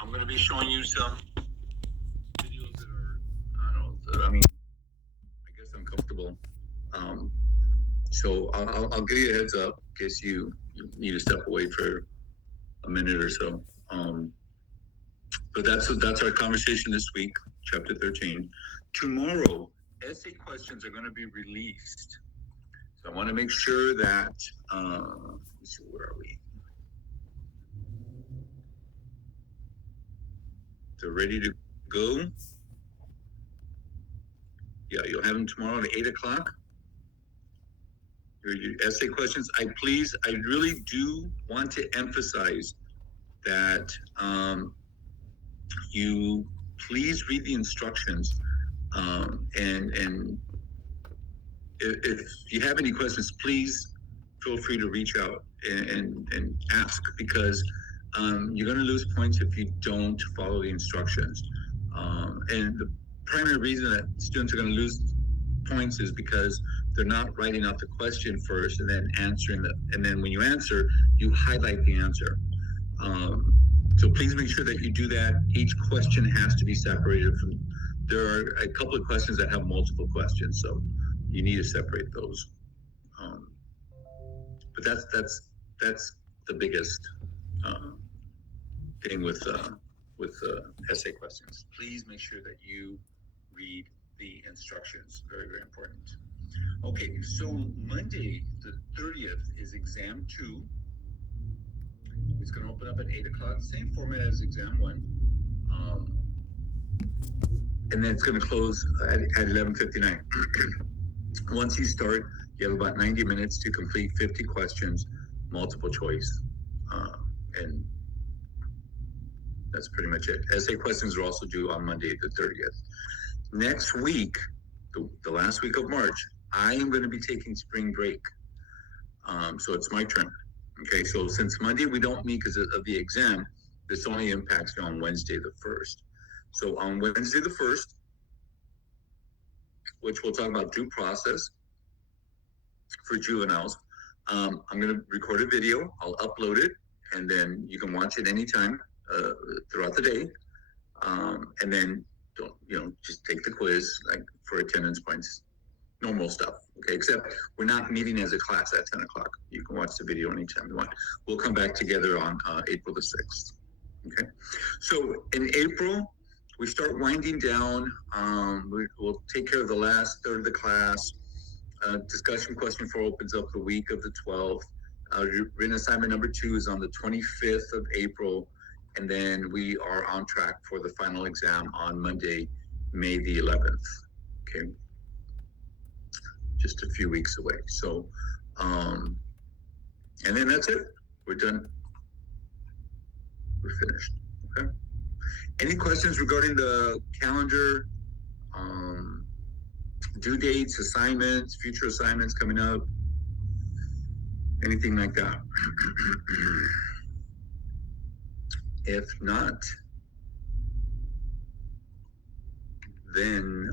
I'm gonna be showing you some videos that are, I don't know, I mean, I guess uncomfortable. Um, so I'll give you a heads up in case you need to step away for a minute or so. But that's our conversation this week, chapter 13. Tomorrow, essay questions are going to be released. So I want to make sure that, let's see, where are we? They're ready to go. Yeah, you'll have them tomorrow at 8 o'clock. Your essay questions. I really do want to emphasize that you please read the instructions, and if you have any questions, please feel free to reach out and ask, because you're going to lose points if you don't follow the instructions. And the primary reason that students are going to lose points is because they're not writing out the question first and then answering and then when you answer, you highlight the answer. So please make sure that you do that. Each question has to be separated from. There are a couple of questions that have multiple questions, so you need to separate those. But that's the biggest thing with essay questions. Please make sure that you read the instructions. Very, very important. Okay, so Monday the 30th is exam 2. It's going to open up at 8 o'clock, same format as exam 1. And then it's going to close at 11:59. Once you start, you have about 90 minutes to complete 50 questions, multiple choice. And that's pretty much it. Essay questions are also due on Monday the 30th. Next week, the last week of March, I am going to be taking spring break. So it's my turn. Okay, so since Monday we don't meet because of the exam, this only impacts me on Wednesday the 1st. So on Wednesday the 1st, which we'll talk about due process for juveniles, I'm going to record a video. I'll upload it, and then you can watch it anytime throughout the day. And then just take the quiz, like for attendance points, normal stuff. Okay, except we're not meeting as a class at 10 o'clock. You can watch the video anytime you want. We'll come back together on April the 6th. Okay, so in April, we start winding down. We'll take care of the last third of the class. Discussion question 4 opens up the week of the 12th. Written assignment number 2 is on the 25th of April. And then we are on track for the final exam on Monday, May the 11th. Okay. Just a few weeks away. So, and then that's it. We're done. We're finished. Okay. Any questions regarding the calendar, due dates, assignments, future assignments coming up? Anything like that? If not, then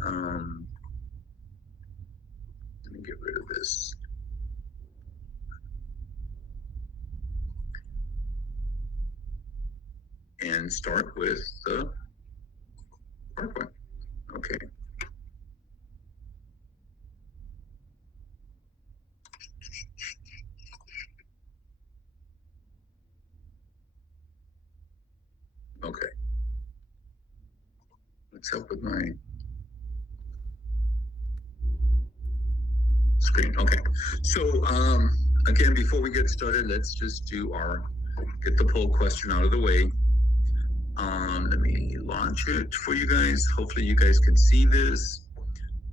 let me get rid of this. And start with the PowerPoint. Okay. Okay. What's up with my screen? Okay. So again, before we get started, let's just get the poll question out of the way. Let me launch it for you guys. Hopefully you guys can see this.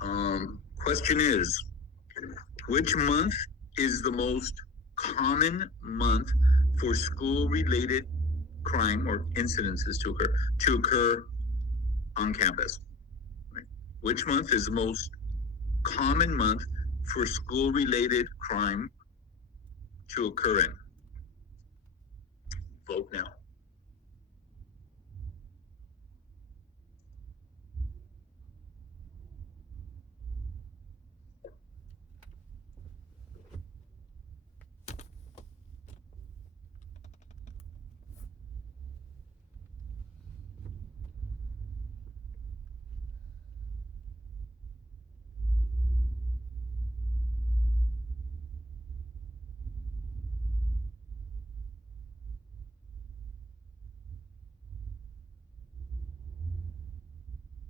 Question is, which month is the most common month for school-related crime or incidences to occur on campus? Right. Which month is the most common month for school-related crime to occur in? Vote now.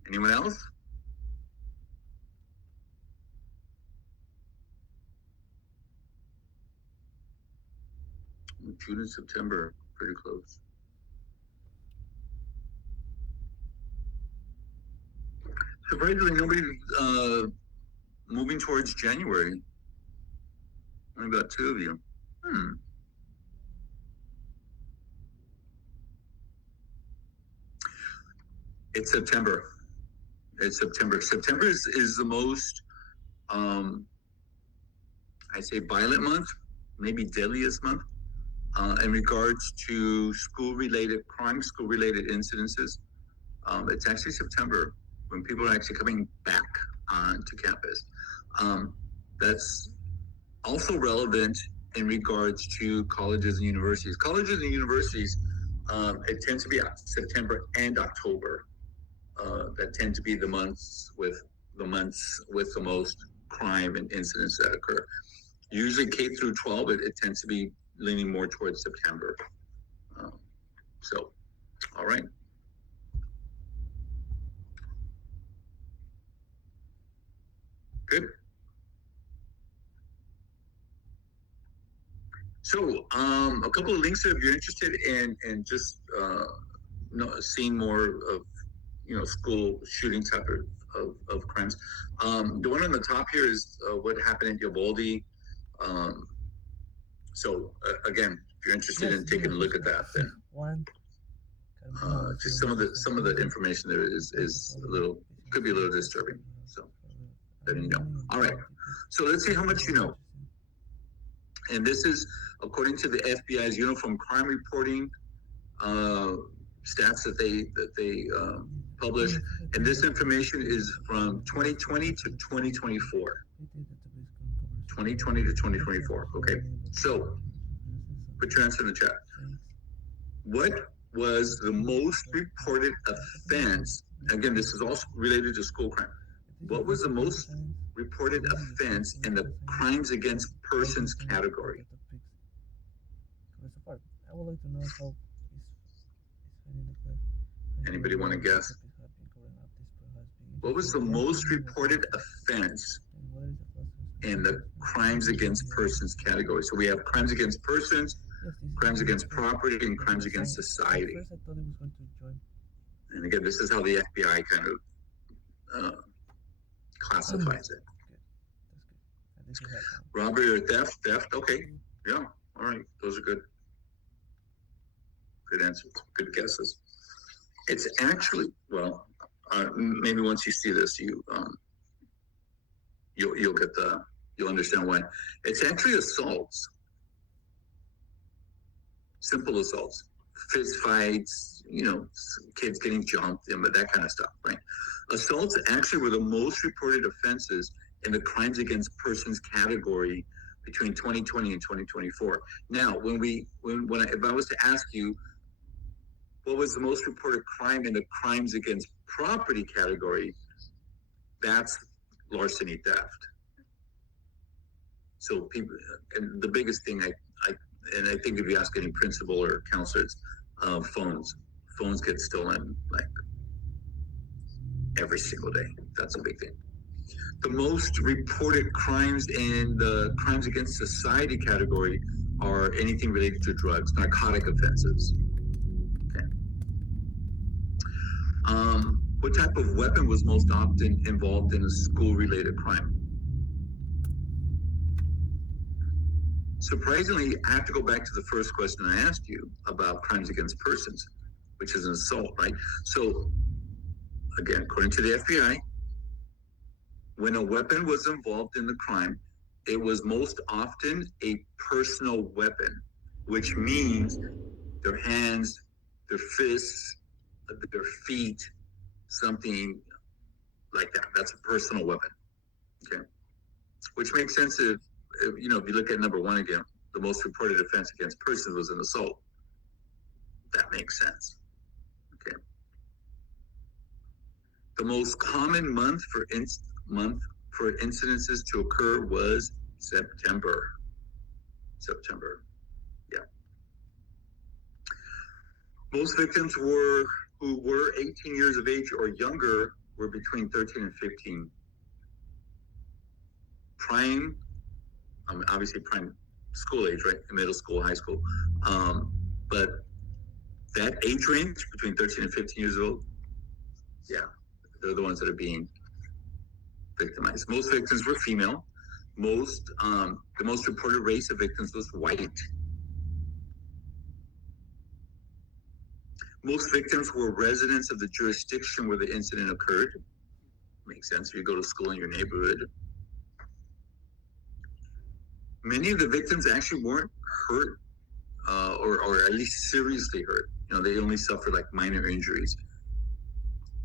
Anyone else? June and September, pretty close. Surprisingly, nobody's moving towards January. Only about 2 of you. It's September. It's September. September is the most, I say, violent month, maybe deadliest month, in regards to school-related crimes, school-related incidences. It's actually September when people are actually coming back onto campus. That's also relevant in regards to colleges and universities. Colleges and universities, it tends to be September and October. That tend to be the months with the most crime and incidents that occur. Usually K through 12, it tends to be leaning more towards September. So, all right. Good. So, a couple of links if you're interested in just seeing more of school shooting type of crimes. The one on the top here is what happened in Uvalde. So again, if you're interested in taking a look at that, then just some of the information there is a little, could be a little disturbing. So letting you know. All right. So let's see how much you know. And this is according to the FBI's Uniform Crime Reporting stats that they publish, and this information is from 2020 to 2024. 2020 to 2024. Okay, so put your answer in the chat. What was the most reported offense? Again, this is also related to school crime. What was the most reported offense in the crimes against persons category? I would like to know how Anybody want to guess? What was the most reported offense in the crimes against persons category? So we have crimes against persons, crimes against property, and crimes against society. And again, this is how the FBI kind of classifies it. Robbery or theft? Theft, okay. Yeah, all right. Those are good. Good answers. Good guesses. It's actually, well, maybe once you see this, you'll understand why. It's actually assaults. Simple assaults, fist fights, kids getting jumped, but that kind of stuff, right? Assaults actually were the most reported offenses in the crimes against persons category between 2020 and 2024. Now, if I was to ask you, what was the most reported crime in the crimes against property category? That's larceny, theft. So people, and the biggest thing I think if you ask any principal or counselors, phones get stolen like every single day. That's a big thing. The most reported crimes in the crimes against society category are anything related to drugs, narcotic offenses. Okay. What type of weapon was most often involved in a school-related crime? Surprisingly, I have to go back to the first question I asked you about crimes against persons, which is an assault, right? So, again, according to the FBI, when a weapon was involved in the crime, it was most often a personal weapon, which means their hands, their fists, their feet, something like that. That's a personal weapon. Okay. Which makes sense if you look at number one again, the most reported offense against persons was an assault. That makes sense. Okay. The most common month for incidences to occur was September. Yeah. Most victims who were 18 years of age or younger were between 13 and 15. Prime, obviously prime school age, right? Middle school, high school. But that age range between 13 and 15 years old, yeah, they're the ones that are being victimized. Most victims were female. The most reported race of victims was white. Most victims were residents of the jurisdiction where the incident occurred. Makes sense if you go to school in your neighborhood. Many of the victims actually weren't hurt or at least seriously hurt. They only suffered like minor injuries.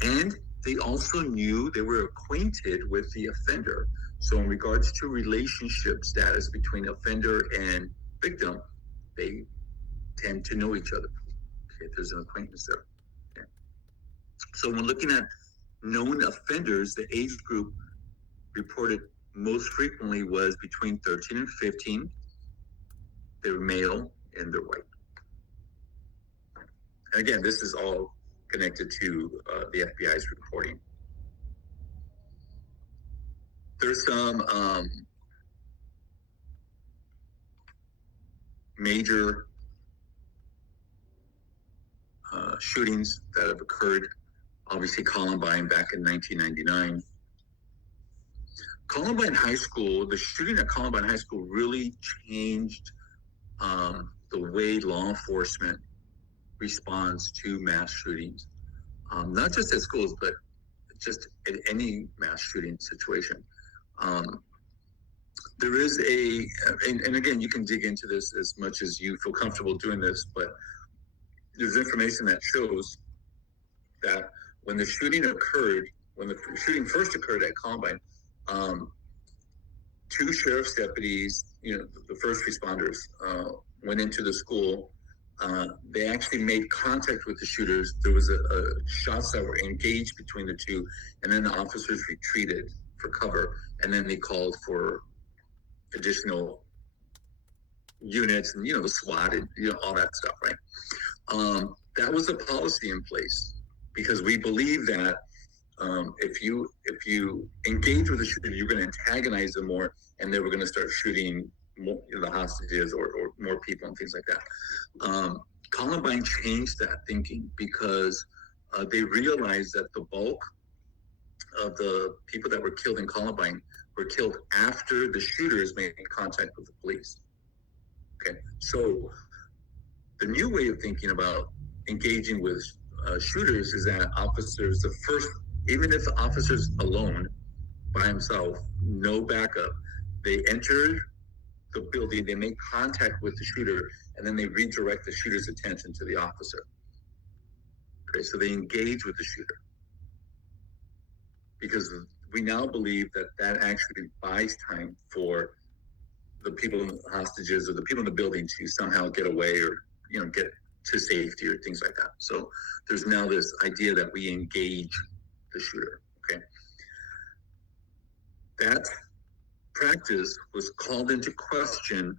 And they also knew, they were acquainted with the offender. So in regards to relationship status between offender and victim, they tend to know each other. Okay, there's an acquaintance there. Okay. So when looking at known offenders, the age group reported most frequently was between 13 and 15. They were male and they're white. And again, this is all connected to the FBI's reporting. There's some major shootings that have occurred. Obviously, Columbine back in 1999. Columbine High School, the shooting at Columbine High School really changed the way law enforcement responds to mass shootings. Not just at schools, but just at any mass shooting situation. There is and again, you can dig into this as much as you feel comfortable doing this, but there's information that shows that when the shooting first occurred at Columbine, two sheriff's deputies, the first responders, went into the school. They actually made contact with the shooters. There was a shots that were engaged between the two, and then the officers retreated for cover, and then they called for additional units and the SWAT and all that stuff, right? That was a policy in place because we believe that if you engage with the shooter, you're going to antagonize them more, and they were going to start shooting more, the hostages or more people and things like that. Columbine changed that thinking because they realized that the bulk of the people that were killed in Columbine were killed after the shooters made contact with the police. Okay, so the new way of thinking about engaging with shooters is that officers, even if the officer's alone by himself, no backup, they enter the building, they make contact with the shooter, and then they redirect the shooter's attention to the officer. Okay, so they engage with the shooter. Because we now believe that actually buys time for the people, hostages, or the people in the building to somehow get away or, get to safety or things like that. So there's now this idea that we engage the shooter, okay? That practice was called into question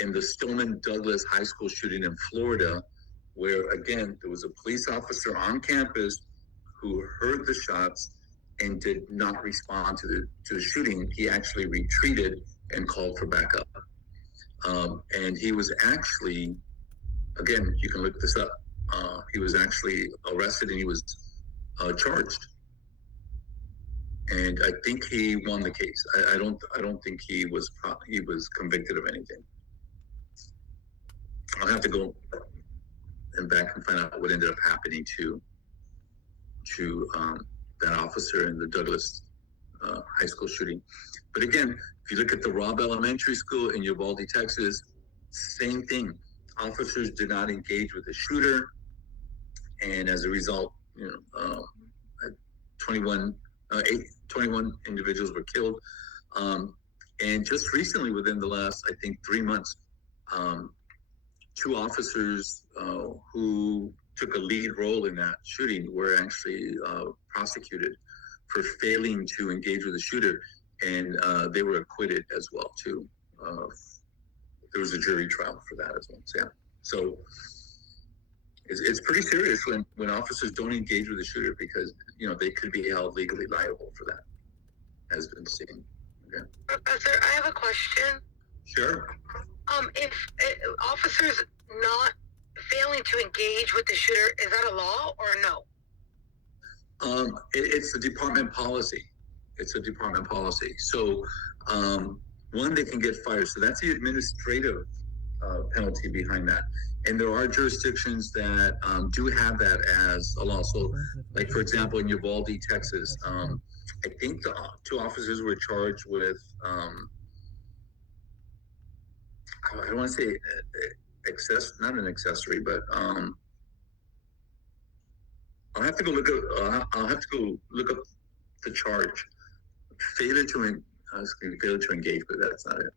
in the Stoneman Douglas High School shooting in Florida, where, again, there was a police officer on campus who heard the shots and did not respond to the shooting. He actually retreated and called for backup. And he was actually, again, you can look this up. He was actually arrested and he was charged. And I think he won the case. I don't think he was convicted of anything. I'll have to go and back and find out what ended up happening to that officer in the Douglas high school shooting. But again, if you look at the Robb Elementary School in Uvalde, Texas, same thing. Officers did not engage with the shooter, and as a result, 21 individuals were killed. And just recently, within the last, I think, 3 months, 2 officers who took a lead role in that shooting were actually prosecuted for failing to engage with the shooter, and they were acquitted as well too. There was a jury trial for that as well. So, yeah. So It's pretty serious when officers don't engage with the shooter because they could be held legally liable for that, has been seen. Okay. Professor, I have a question. Sure. If officers not failing to engage with the shooter, is that a law or no? It's a department policy. It's a department policy. So, one, they can get fired. So that's the administrative penalty behind that. And there are jurisdictions that do have that as a law. So, like for example, in Uvalde, Texas, I think the two officers were charged with I don't want to say not an accessory, but I'll have to go look up the charge. Failure to engage, but that's not it.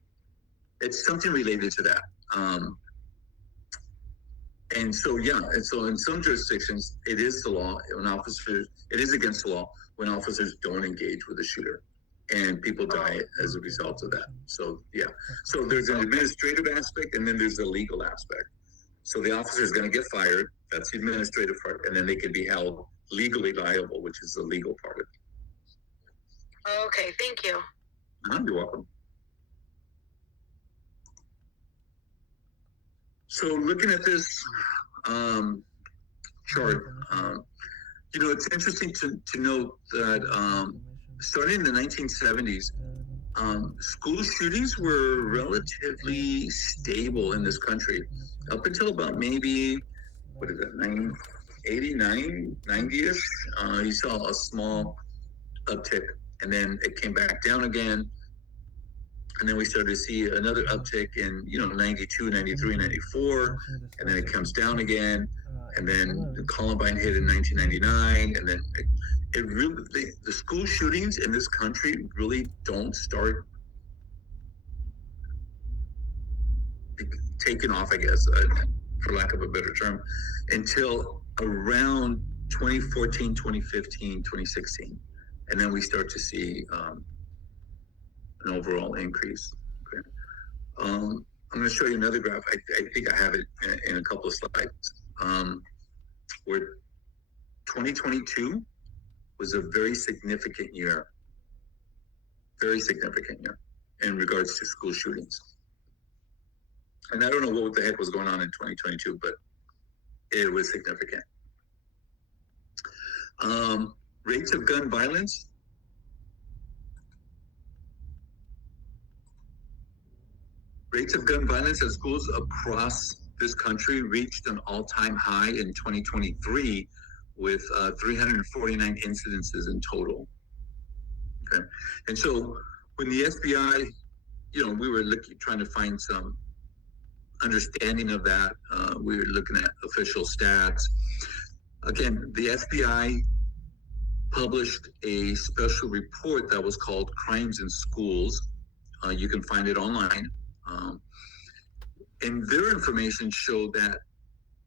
It's something related to that. And so in some jurisdictions, it is the law it is against the law when officers don't engage with the shooter, and people die as a result of that. So so there's an administrative aspect, and then there's the legal aspect. So the officer is going to get fired. That's the administrative part, and then they can be held legally liable, which is the legal part of it. Okay, thank you. You're welcome. So looking at this chart, it's interesting to note that starting in the 1970s, school shootings were relatively stable in this country up until about maybe, 89, 90-ish. You saw a small uptick, and then it came back down again. And then we started to see another uptick in, 92, 93, 94, and then it comes down again. And then the Columbine hit in 1999, and then it really, the school shootings in this country really don't start taking off, I guess, for lack of a better term, until around 2014, 2015, 2016. And then we start to see an overall increase. Okay. I'm going to show you another graph. I think I have it in a couple of slides. Where 2022 was a very significant year in regards to school shootings. And I don't know what the heck was going on in 2022, but it was significant. Rates of gun violence. Rates of gun violence at schools across this country reached an all-time high in 2023 with 349 incidences in total. Okay. And so when the FBI, we were trying to find some understanding of that. We were looking at official stats. Again, the FBI published a special report that was called Crimes in Schools. You can find it online. And their information showed that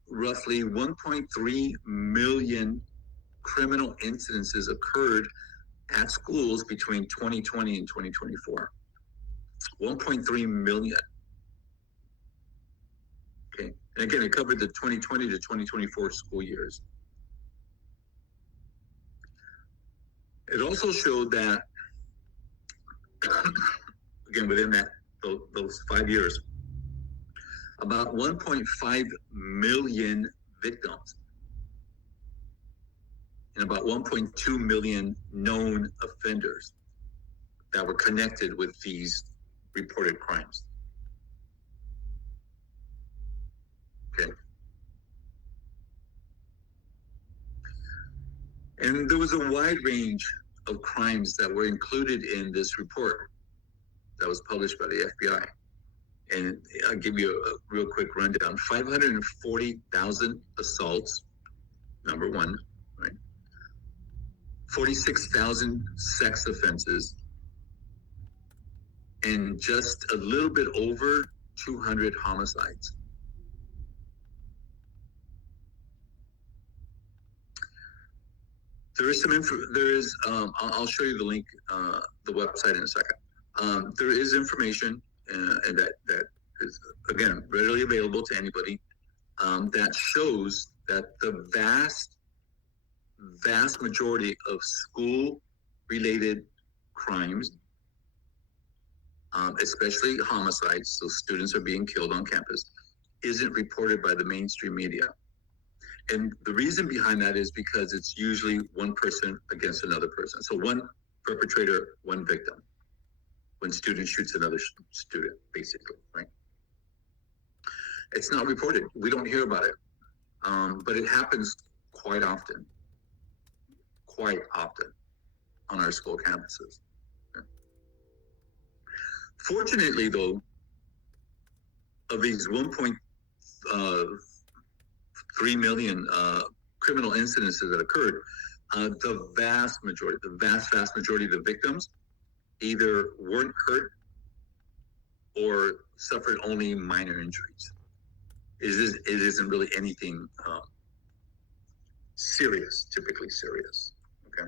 roughly 1.3 million criminal incidences occurred at schools between 2020 and 2024. 1.3 million. Okay. And again, it covered the 2020 to 2024 school years. It also showed that, again, within those 5 years, about 1.5 million victims and about 1.2 million known offenders that were connected with these reported crimes. Okay. And there was a wide range of crimes that were included in this report that was published by the FBI. And I'll give you a real quick rundown. 540,000 assaults, number one, right? 46,000 sex offenses, and just a little bit over 200 homicides. There is some info. I'll show you the link, the website in a second. There is information and that is, again, readily available to anybody, that shows that the vast majority of school-related crimes, especially homicides, so students are being killed on campus, isn't reported by the mainstream media. And the reason behind that is because it's usually one person against another person. So one perpetrator, one victim. When student shoots another student, basically, right? It's not reported. We don't hear about it. But it happens quite often on our school campuses. Fortunately, though, of these 1.3 million criminal incidences that occurred, the vast majority of the victims either weren't hurt or suffered only minor injuries. It isn't really anything serious, typically serious. Okay.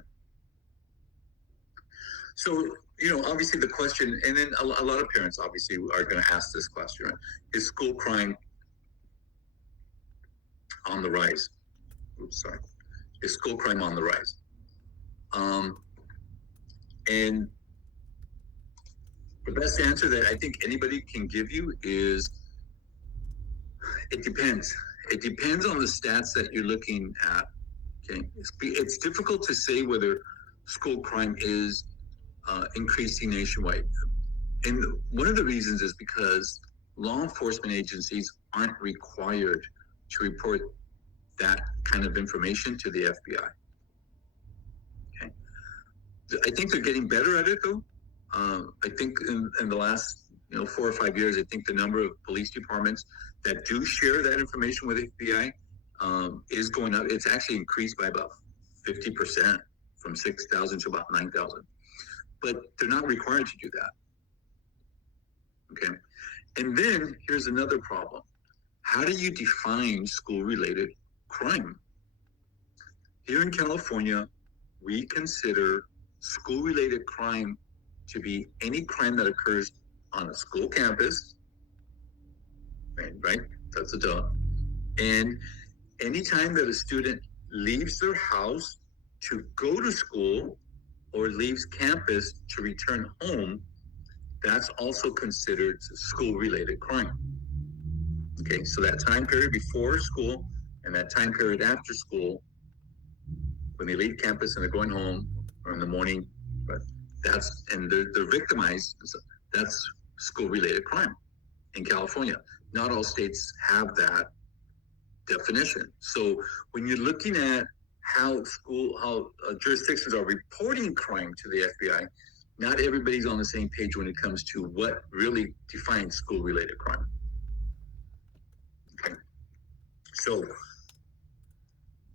So, obviously the question, and then a lot of parents obviously are going to ask this question, right? Is school crime on the rise? Is school crime on the rise? And the best answer that I think anybody can give you is it depends. It depends on the stats that you're looking at. Okay, it's difficult to say whether school crime is increasing nationwide. And one of the reasons is because law enforcement agencies aren't required to report that kind of information to the FBI. Okay. I think they're getting better at it, though. I think in the last 4 or 5 years, I think the number of police departments that do share that information with FBI is going up. It's actually increased by about 50%, from 6,000 to about 9,000. But they're not required to do that. Okay. And then here's another problem. How do you define school-related crime? Here in California, we consider school-related crime to be any crime that occurs on a school campus, right? That's a duh. And anytime that a student leaves their house to go to school or leaves campus to return home, that's also considered school-related crime. Okay, so that time period before school and that time period after school, when they leave campus and they're going home or in the morning, but they're victimized. So that's school-related crime in California. Not all states have that definition. So when you're looking at how jurisdictions are reporting crime to the FBI, not everybody's on the same page when it comes to what really defines school-related crime. Okay. So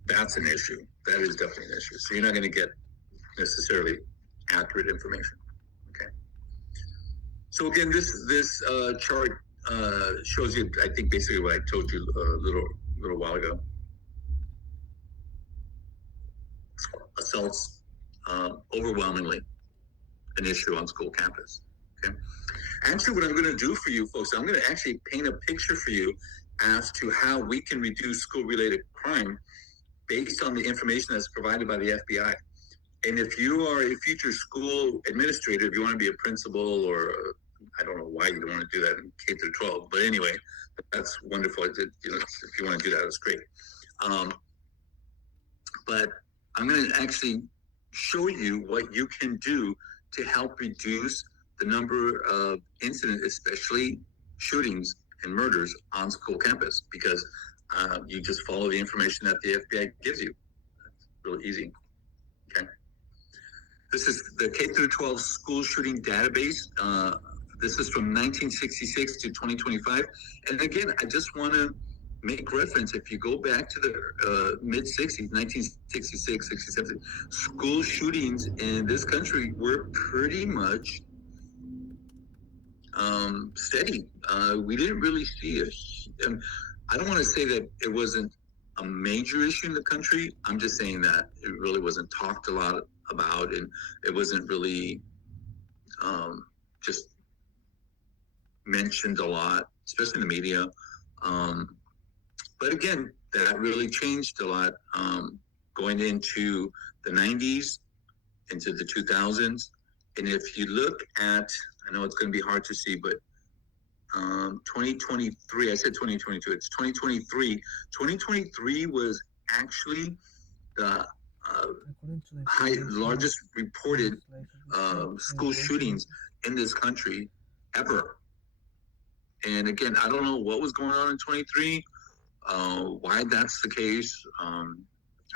that's an issue. That is definitely an issue. So you're not going to get necessarily accurate information. Okay. So again, this chart shows you, I think, basically what I told you a little while ago. Assaults, overwhelmingly an issue on school campus. Okay. Actually, what I'm going to do for you folks, I'm going to actually paint a picture for you as to how we can reduce school-related crime based on the information that's provided by the FBI. And if you are a future school administrator, if you want to be a principal, or I don't know why you don't want to do that in K through 12, but anyway, that's wonderful. If you want to do that, it's great. But I'm going to actually show you what you can do to help reduce the number of incidents, especially shootings and murders on school campus, because you just follow the information that the FBI gives you. It's real easy. Okay. This is the K through 12 school shooting database. This is from 1966 to 2025. And again, I just want to make reference. If you go back to the mid-60s, 1966, 67, school shootings in this country were pretty much steady. We didn't really see I don't want to say that it wasn't a major issue in the country. I'm just saying that it really wasn't talked a lot about, and it wasn't really just mentioned a lot, especially in the media. But again, that really changed a lot going into the 90s, into the 2000s. And if you look at, I know it's going to be hard to see, but 2023, I said 2022, it's 2023. 2023 was actually the largest reported school shootings in this country ever. And again, I don't know what was going on in 23, why that's the case.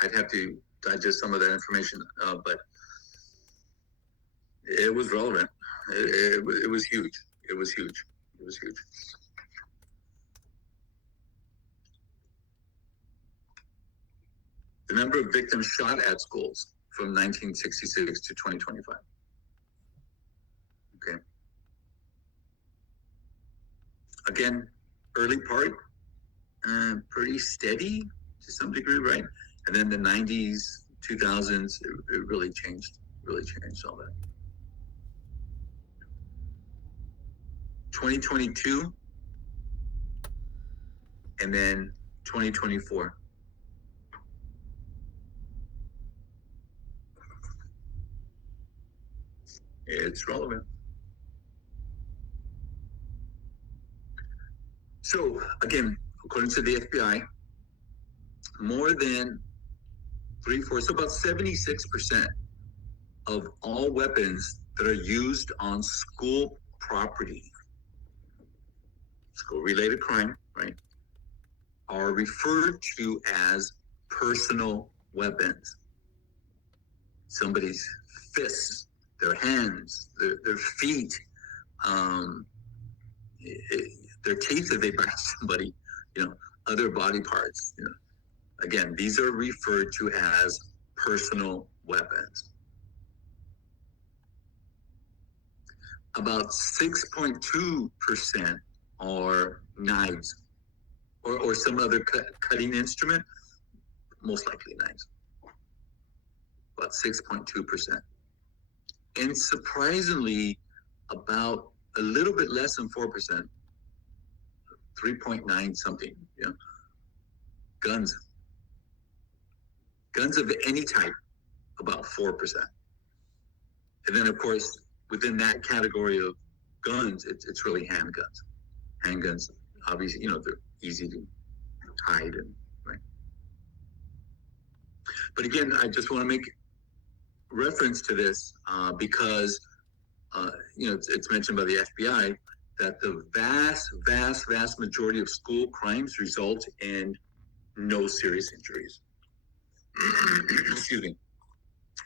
I'd have to digest some of that information, but it was relevant. It was huge. It was huge. It was huge. The number of victims shot at schools from 1966 to 2025. Okay. Again, early part, pretty steady to some degree, right? And then the 90s, 2000s, it really changed all that. 2022, and then 2024. It's relevant. So again, according to the FBI, more than 3/4, so about 76% of all weapons that are used on school property, school-related crime, right, are referred to as personal weapons. Somebody's fists, their hands, their feet, their teeth if they bite somebody, other body parts. Again, these are referred to as personal weapons. About 6.2% are knives or some other cutting instrument, most likely knives. About 6.2%. And surprisingly, about a little bit less than 4%, 3.9 something, guns. Guns of any type, about 4%. And then, of course, within that category of guns, it's really handguns. Handguns, obviously, they're easy to hide, right? But again, I just want to make reference to this because, it's mentioned by the FBI that the vast majority of school crimes result in no serious injuries. Excuse me.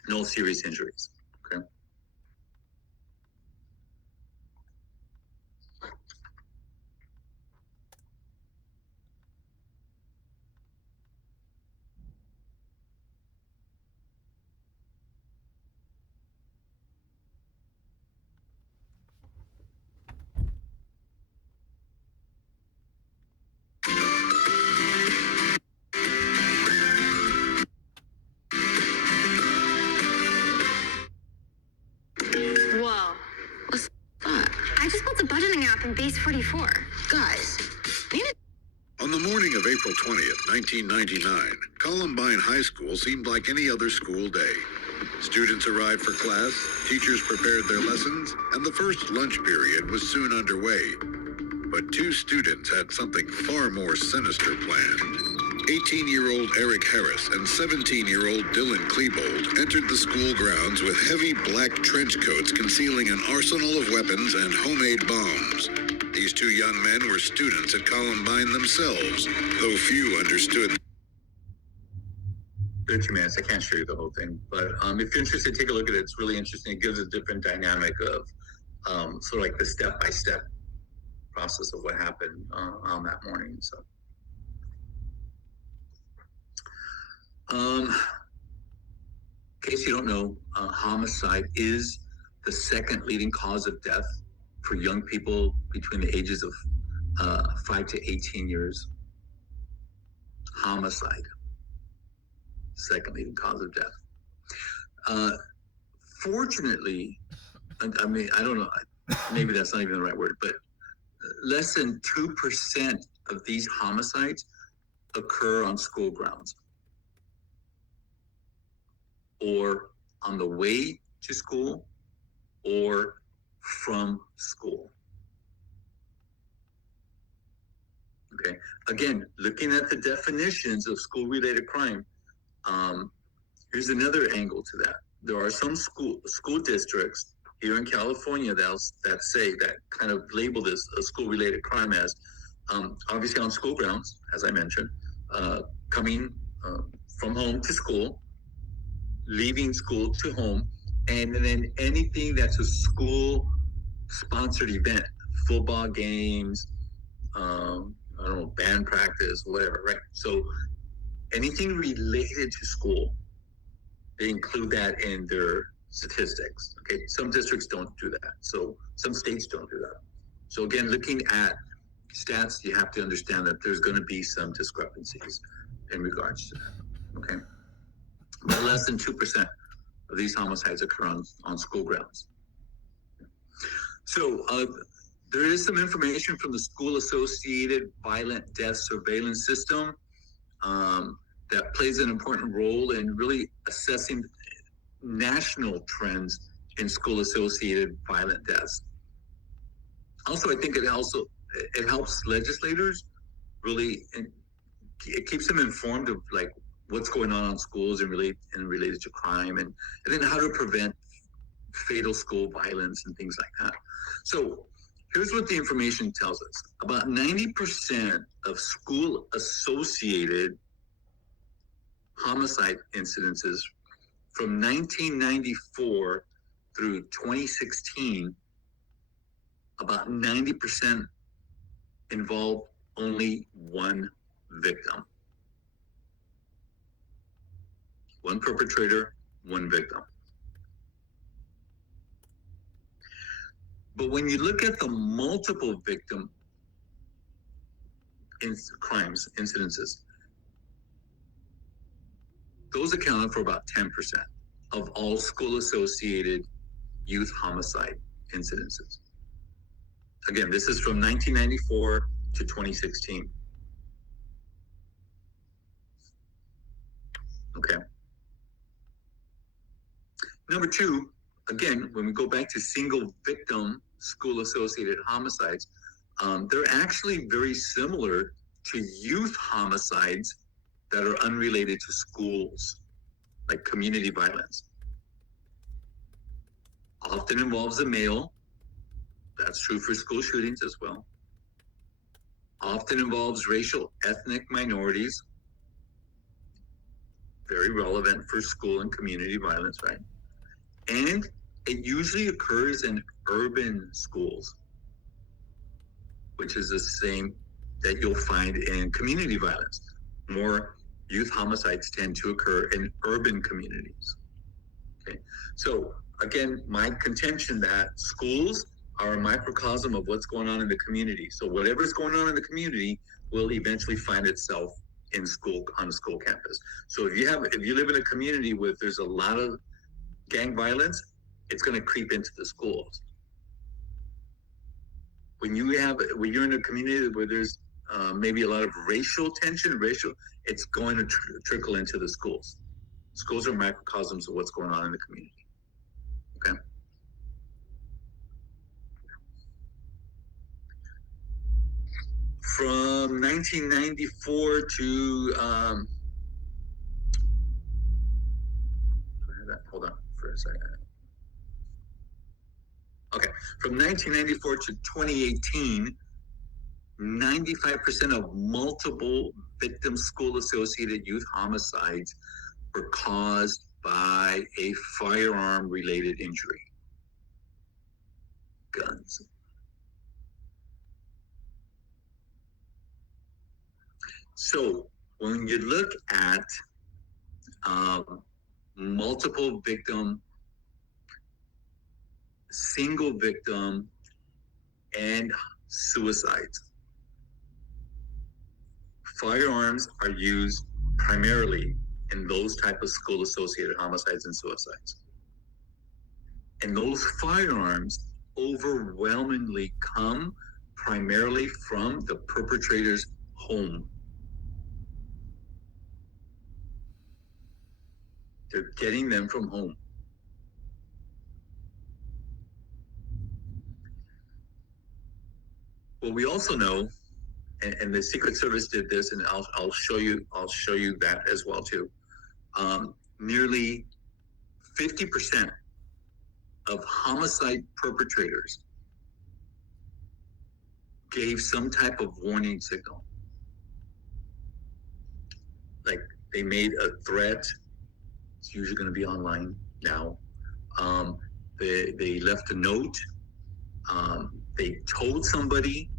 No serious injuries. Okay. Whoa. What's that? I just built a budgeting app in Base 44. Guys, on the morning of April 20th, 1999, Columbine High School seemed like any other school day. Students arrived for class, teachers prepared their lessons, and the first lunch period was soon underway. But two students had something far more sinister planned. 18-year-old Eric Harris and 17-year-old Dylan Klebold entered the school grounds with heavy black trench coats concealing an arsenal of weapons and homemade bombs. These two young men were students at Columbine themselves, though few understood. 13 minutes, I can't show you the whole thing, but if you're interested, take a look at it. It's really interesting. It gives a different dynamic of sort of like the step-by-step process of what happened on that morning. So, in case you don't know, homicide is the second leading cause of death for young people between the ages of 5 to 18 years. Homicide, second leading cause of death. Fortunately, I mean, I don't know, maybe that's not even the right word, but less than 2% of these homicides occur on school grounds or on the way to school or from school. Okay. Again, looking at the definitions of school-related crime, here's another angle to that. There are some school districts here in California that say that kind of label this a school-related crime as obviously on school grounds, as I mentioned, coming from home to school, leaving school to home, and then anything that's a school-sponsored event, football games, I don't know, band practice, whatever, right? So anything related to school, they include that in their statistics. Okay, some districts don't do that. So some states don't do that. So again, looking at stats, you have to understand that there's going to be some discrepancies in regards to that. Okay, but less than 2% of these homicides occur on school grounds. So there is some information from the school-associated violent death surveillance system that plays an important role in really assessing national trends in school-associated violent deaths. Also, I think it helps legislators really, and it keeps them informed of like what's going on schools and related to crime, and then how to prevent fatal school violence and things like that. So here's what the information tells us. About 90% of school-associated homicide incidences from 1994 through 2016, about 90% involve only one victim. One perpetrator, one victim. But when you look at the multiple victim crimes, incidences, those accounted for about 10% of all school-associated youth homicide incidences. Again, this is from 1994 to 2016. Okay. Number two, again, when we go back to single victim school-associated homicides, they're actually very similar to youth homicides that are unrelated to schools, like community violence. Often involves a male. That's true for school shootings as well. Often involves racial, ethnic minorities. Very relevant for school and community violence, right? And it usually occurs in urban schools, which is the same that you'll find in community violence. More youth homicides tend to occur in urban communities. Okay, so again, my contention that schools are a microcosm of what's going on in the community. So whatever's going on in the community will eventually find itself in school, on a school campus. So if you live in a community where there's a lot of gang violence, it's going to creep into the schools. When you're in a community where there's maybe a lot of racial tension, it's going to trickle into the schools. Schools are microcosms of what's going on in the community. Okay. From 1994 to hold on for a second. Okay, from 1994 to 2018, 95% of multiple victim school-associated youth homicides were caused by a firearm-related injury. Guns. So when you look at multiple victim, single victim, and suicides, firearms are used primarily in those type of school-associated homicides and suicides. And those firearms overwhelmingly come primarily from the perpetrator's home. They're getting them from home. What we also know, and the Secret Service did this, and I'll show you that as well too. Nearly 50% of homicide perpetrators gave some type of warning signal. Like they made a threat. It's usually going to be online now. They left a note. They told somebody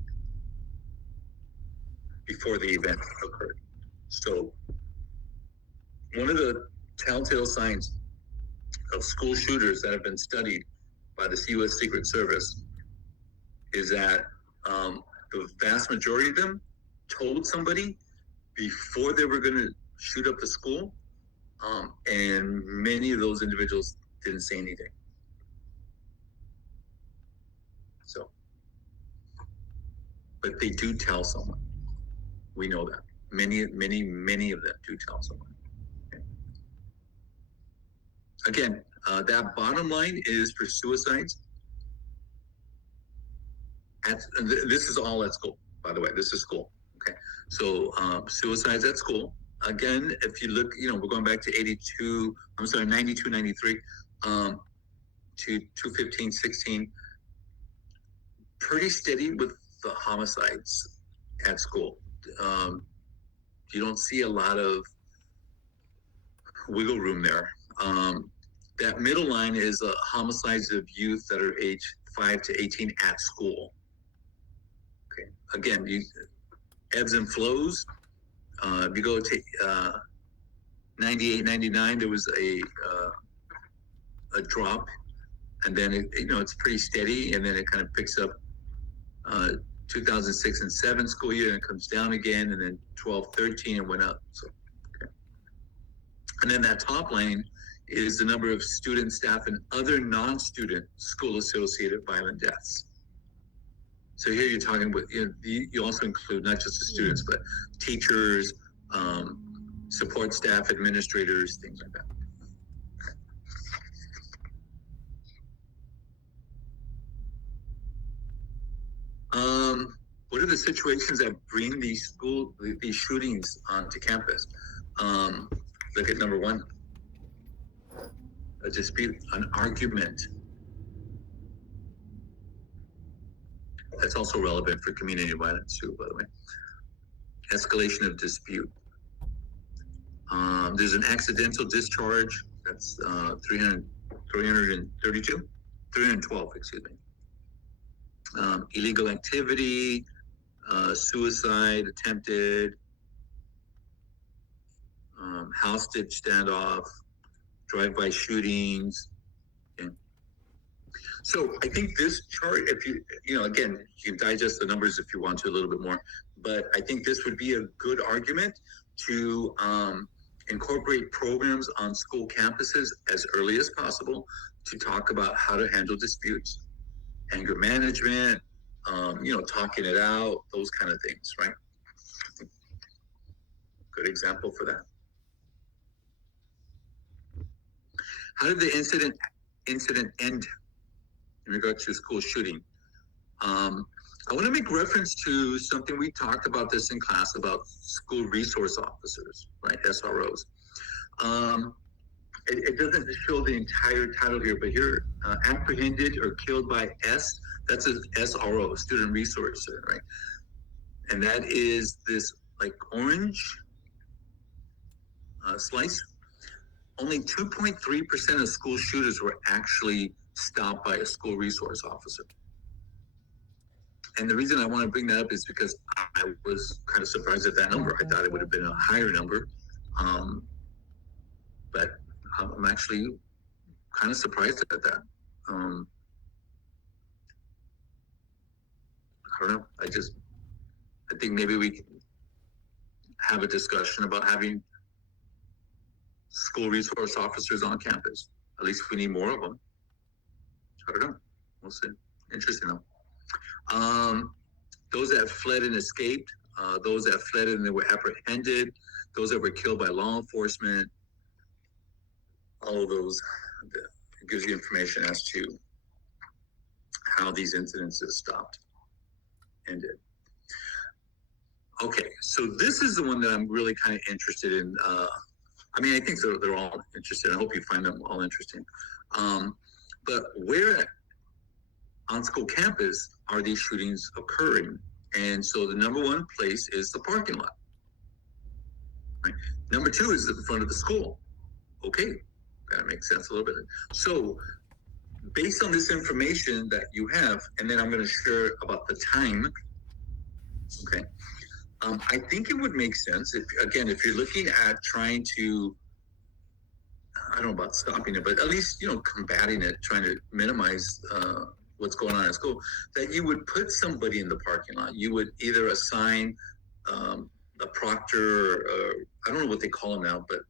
before the event occurred. So one of the telltale signs of school shooters that have been studied by the U.S. Secret Service is that the vast majority of them told somebody before they were going to shoot up the school, and many of those individuals didn't say anything. So, but they do tell someone. We know that. Many of them do tell someone. Okay. Again, that bottom line is for suicides. This is all at school, by the way. This is school. Okay. So suicides at school. Again, if you look, we're going back to 92, 93, to 215, 16. Pretty steady with the homicides at school. You don't see a lot of wiggle room there. That middle line is homicides of youth that are age 5 to 18 at school. Okay. Again, ebbs and flows. If you go to 98, 99, there was a drop, and then it's pretty steady, and then it kind of picks up 2006 and 7 school year, and it comes down again, and then 12, 13, and went up. So, okay. And then that top line is the number of student, staff, and other non-student school-associated violent deaths. So here you're talking about, you also include not just the students, but teachers, support staff, administrators, things like that. What are the situations that bring these shootings onto campus? Look at number 1. A dispute, an argument. That's also relevant for community violence too, by the way. Escalation of dispute. There's an accidental discharge. That's 312, excuse me. Illegal activity, suicide, attempted, hostage standoff, drive-by shootings. Okay. So I think this chart, if again, you can digest the numbers if you want to a little bit more, but I think this would be a good argument to incorporate programs on school campuses as early as possible to talk about how to handle disputes, anger management, talking it out, those kind of things, right? Good example for that. How did the incident end in regard to school shooting? I want to make reference to something we talked about this in class about school resource officers, right? SROs. It doesn't show the entire title here, but here, apprehended or killed by S, that's an SRO, student resource, right? And that is this like orange slice. Only 2.3% of school shooters were actually stopped by a school resource officer. And the reason I want to bring that up is because I was kind of surprised at that number. I thought it would have been a higher number. But I'm actually kind of surprised at that. I don't know. I think maybe we can have a discussion about having school resource officers on campus. At least we need more of them. I don't know. We'll see. Interesting though. Those that fled and escaped, those that fled and they were apprehended, those that were killed by law enforcement. all of those. It gives you information as to how these incidences stopped, ended. Okay, so this is the one that I'm really kind of interested in. I mean, I think they're all interesting. I hope you find them all interesting. But where on school campus are these shootings occurring? And so the number one place is the parking lot. Right? Number two is the front of the school. Okay, that makes sense a little bit. So based on this information that you have, and then I'm going to share about the time. Okay. I think it would make sense if you're looking at trying to, I don't know about stopping it, but at least, combating it, trying to minimize what's going on in school, that you would put somebody in the parking lot. You would either assign a proctor, or, I don't know what they call them now, but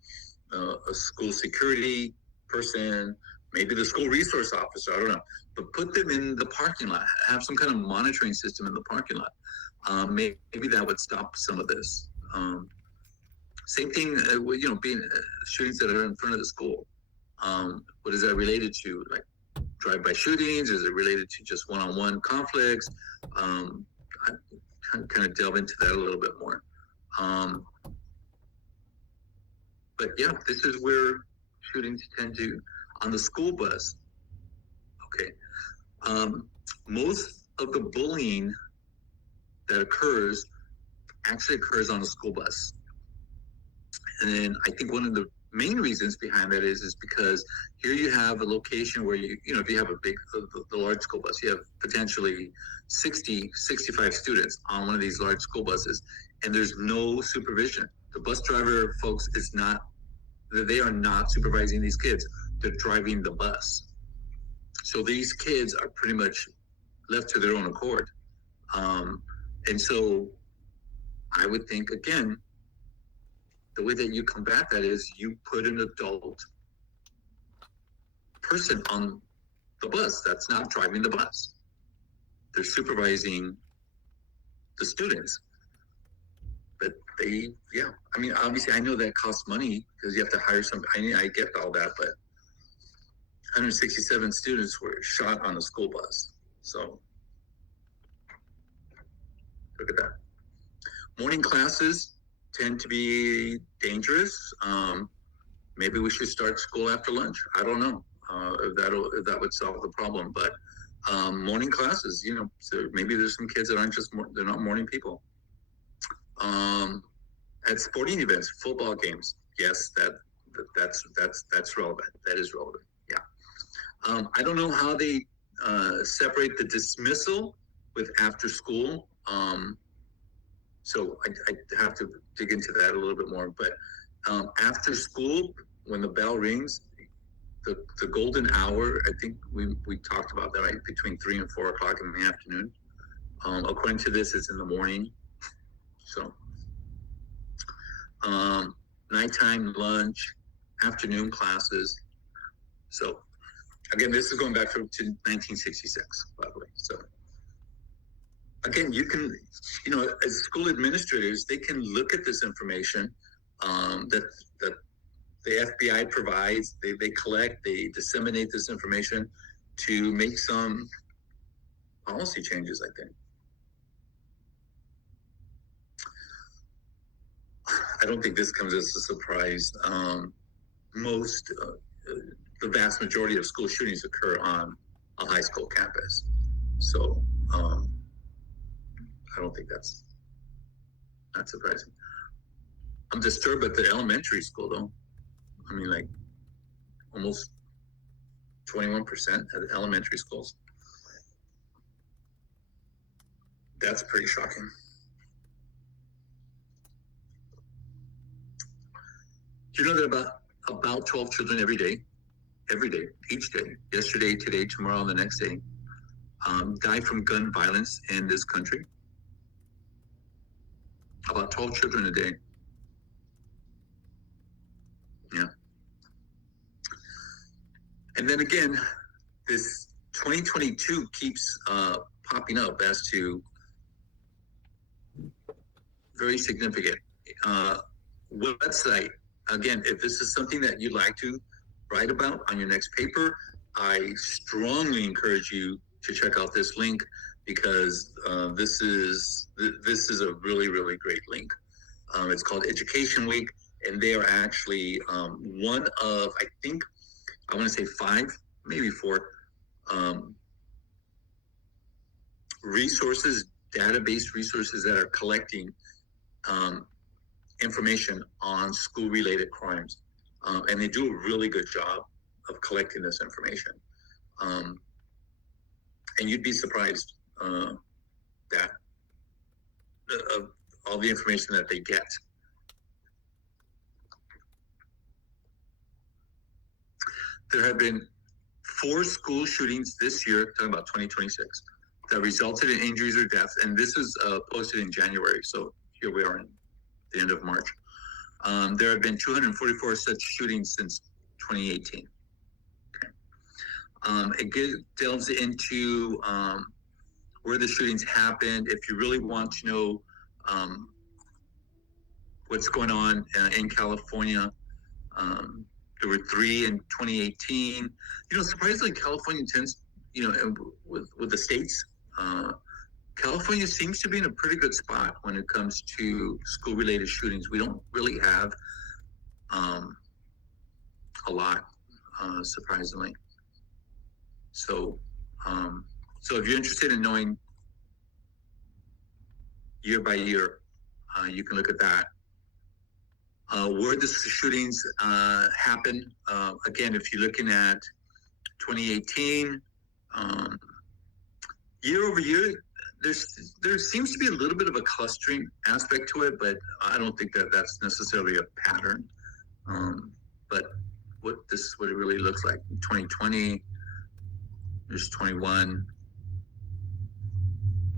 a school security person, maybe the school resource officer, I don't know, but put them in the parking lot, have some kind of monitoring system in the parking lot. Maybe that would stop some of this. Same thing, being shootings that are in front of the school. What is that related to? Like drive-by shootings? Is it related to just one-on-one conflicts? I kind of delve into that a little bit more. But yeah, this is where shootings tend to, on the school bus. Okay. Most of the bullying that occurs actually occurs on a school bus. And then I think one of the main reasons behind that is because here you have a location where if you have the large school bus, you have potentially 65 students on one of these large school buses, and there's no supervision. The bus driver, folks, they are not supervising these kids. They're driving the bus. So these kids are pretty much left to their own accord. And so I would think, again, the way that you combat that is you put an adult person on the bus that's not driving the bus. They're supervising the students. But obviously I know that costs money because you have to hire somebody. I get all that, but 167 students were shot on a school bus. So look at that. Morning classes tend to be dangerous. Maybe we should start school after lunch. I don't know if that would solve the problem. But morning classes, so maybe there's some kids that aren't they're not morning people. At sporting events, football games, yes, that's relevant. That is relevant. Yeah. I don't know how they separate the dismissal with after school. So I have to dig into that a little bit more. But after school, when the bell rings, the golden hour, I think we talked about that, right? Between 3 and 4 o'clock in the afternoon. According to this, it's in the morning. So nighttime, lunch, afternoon classes. So again, this is going back to 1966, by the way. So again, you can, as school administrators, they can look at this information that the FBI provides. They collect, they disseminate this information to make some policy changes, I think. I don't think this comes as a surprise. The vast majority of school shootings occur on a high school campus. So I don't think that's not surprising. I'm disturbed at the elementary school, though. I mean, like almost 21% at elementary schools. That's pretty shocking. Do you know that about 12 children every day, each day, yesterday, today, tomorrow, and the next day, die from gun violence in this country? About 12 children a day. Yeah. And then again, this 2022 keeps popping up as to very significant. Website, again, if this is something that you'd like to write about on your next paper, I strongly encourage you to check out this link because this is a really, really great link. It's called Education Week, and they are actually one of, I think, I want to say 5, maybe 4 resources, database resources that are collecting information on school-related crimes, and they do a really good job of collecting this information. And you'd be surprised that all the information that they get. There have been 4 school shootings this year, talking about 2026, that resulted in injuries or deaths, and this is posted in January, so here we are in the end of March. There have been 244 such shootings since 2018. Okay. It delves into where the shootings happened. If you really want to know what's going on in California, there were 3 in 2018. Surprisingly, California tends, with the states, California seems to be in a pretty good spot when it comes to school-related shootings. We don't really have a lot, surprisingly. So if you're interested in knowing year by year, you can look at that. Where the shootings happen, again, if you're looking at 2018, year over year, there seems to be a little bit of a clustering aspect to it, but I don't think that that's necessarily a pattern. But what it really looks like. In 2020, there's 21,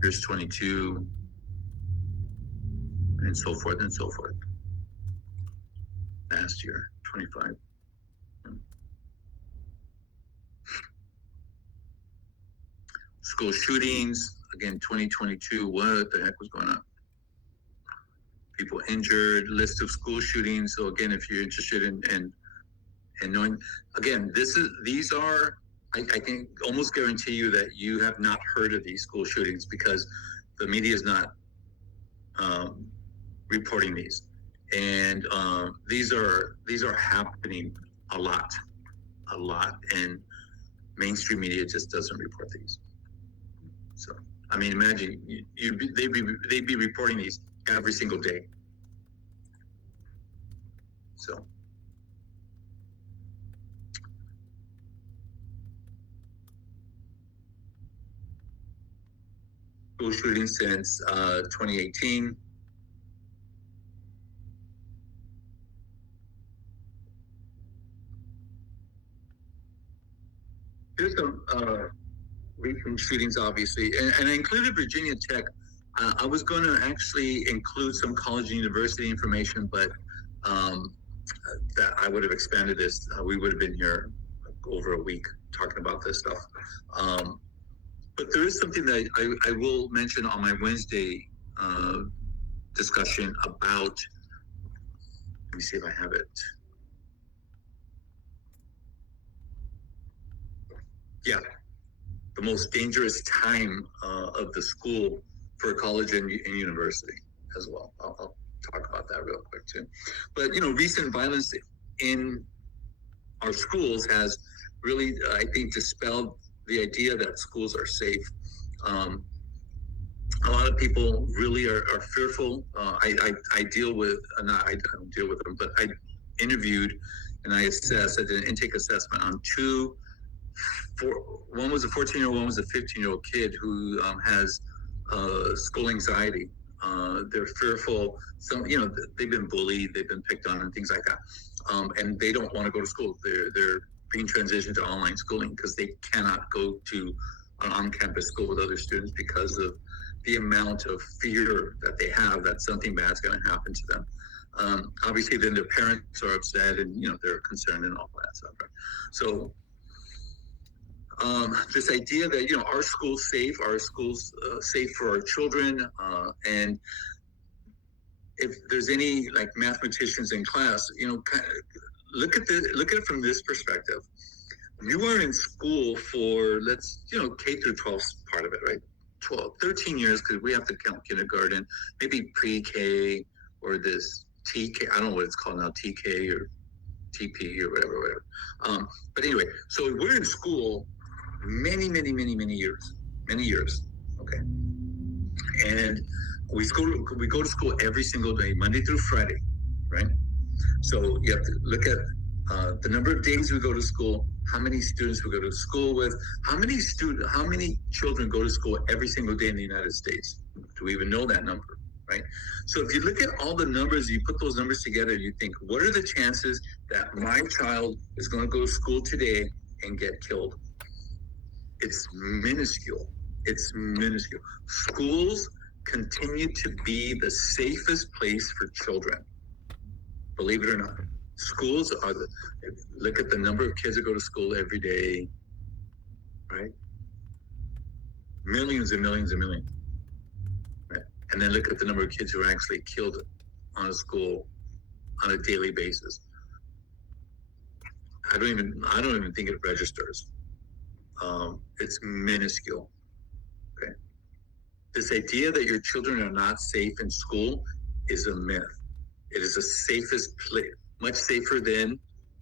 there's 22, and so forth and so forth. Last year, 25. School shootings, again, 2022, what the heck was going on? People injured, list of school shootings. So again, if you're interested in knowing, again, these are, I can almost guarantee you that you have not heard of these school shootings because the media is not reporting these. And these are happening a lot, and mainstream media just doesn't report these. So, I mean, imagine they'd be reporting these every single day. So, school shootings since 2018. Here's some recent shootings, obviously, and I included Virginia Tech. I was going to actually include some college and university information, but that I would have expanded this. We would have been here over a week talking about this stuff. But there is something that I will mention on my Wednesday discussion about. Let me see if I have it. Yeah, the most dangerous time of the school for college and university as well. I'll talk about that real quick too. But recent violence in our schools has really, I think, dispelled the idea that schools are safe. A lot of people really are fearful. I deal with, I don't deal with them, but I interviewed and I assessed, I did an intake assessment on 2. One was a 14-year-old, one was a 15-year-old kid who has school anxiety. They're fearful. Some, they've been bullied, they've been picked on, and things like that. And they don't want to go to school. They're being transitioned to online schooling because they cannot go to an on-campus school with other students because of the amount of fear that they have that something bad's going to happen to them. Obviously, then their parents are upset and they're concerned and all that stuff. Right? So. This idea that our school's safe for our children, and if there's any like mathematicians in class, look at it from this perspective. You are in school for, K through 12 part of it, right? 13 years, because we have to count kindergarten, maybe pre-K or this TK. I don't know what it's called now, TK or TP or whatever. But anyway, so we're in school many years. Okay. And we go to school every single day, Monday through Friday, right? So you have to look at the number of days we go to school, how many students we go to school with, how many children go to school every single day in the United States. Do we even know that number, right? So if you look at all the numbers, you put those numbers together, you think, what are the chances that my child is going to go to school today and get killed? It's minuscule. Schools continue to be the safest place for children. Believe it or not. Schools are look at the number of kids that go to school every day, right? Millions and millions and millions. Right? And then look at the number of kids who are actually killed on a school on a daily basis. I don't even think it registers. It's minuscule. Okay. This idea that your children are not safe in school is a myth. It is the safest place, much safer than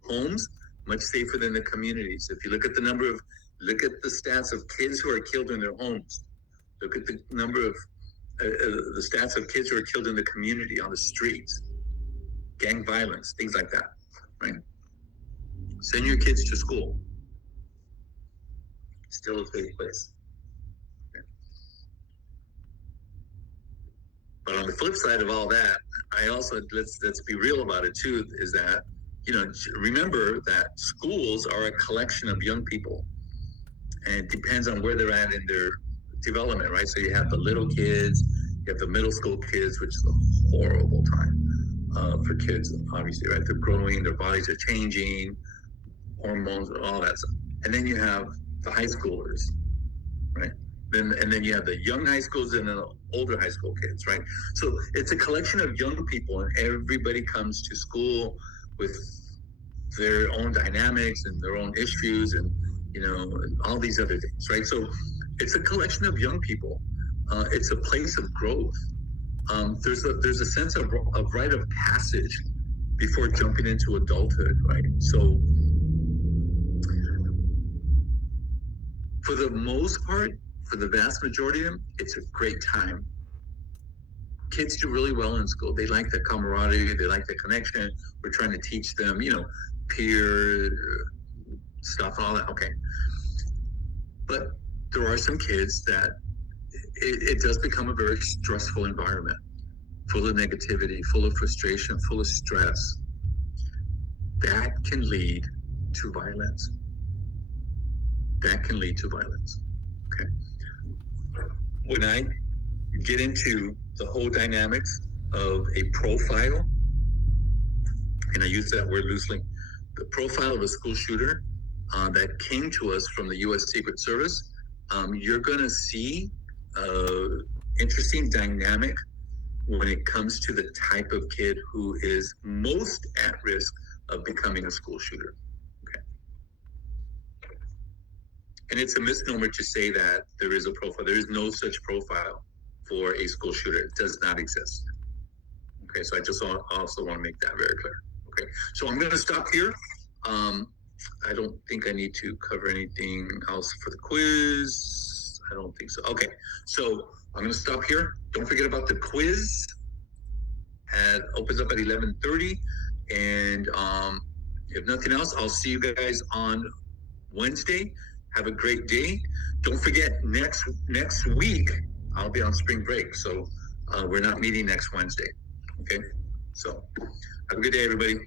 homes, much safer than the communities. If you look at the stats of kids who are killed in their homes, look at the number of the stats of kids who are killed in the community, on the streets, gang violence, things like that, right? Send your kids to school. Still a safe place. Okay. But on the flip side of all that, I also, let's be real about it too, is that, remember that schools are a collection of young people, and it depends on where they're at in their development, right? So you have the little kids, you have the middle school kids, which is a horrible time for kids, obviously, right? They're growing, their bodies are changing, hormones, all that stuff. And then you have the high schoolers, right? And then you have the young high schools and the older high school kids, right? So it's a collection of young people, and everybody comes to school with their own dynamics and their own issues and, and all these other things, right? So it's a collection of young people. It's a place of growth. There's a sense of rite of passage before jumping into adulthood, right? So for the most part, for the vast majority of them, it's a great time. Kids do really well in school. They like the camaraderie. They like the connection. We're trying to teach them, peer stuff, all that. Okay. But there are some kids that it does become a very stressful environment, full of negativity, full of frustration, full of stress. That can lead to violence. Okay. When I get into the whole dynamics of a profile, and I use that word loosely, the profile of a school shooter that came to us from the U.S. Secret Service, you're going to see an interesting dynamic when it comes to the type of kid who is most at risk of becoming a school shooter. And it's a misnomer to say that there is a profile. There is no such profile for a school shooter. It does not exist. Okay, so I just also want to make that very clear. Okay, so I'm going to stop here. I don't think I need to cover anything else for the quiz. I don't think so. Okay, so I'm going to stop here. Don't forget about the quiz. It opens up at 11:30. And if nothing else, I'll see you guys on Wednesday. Have a great day. Don't forget, next week, I'll be on spring break. So we're not meeting next Wednesday. Okay? So have a good day, everybody.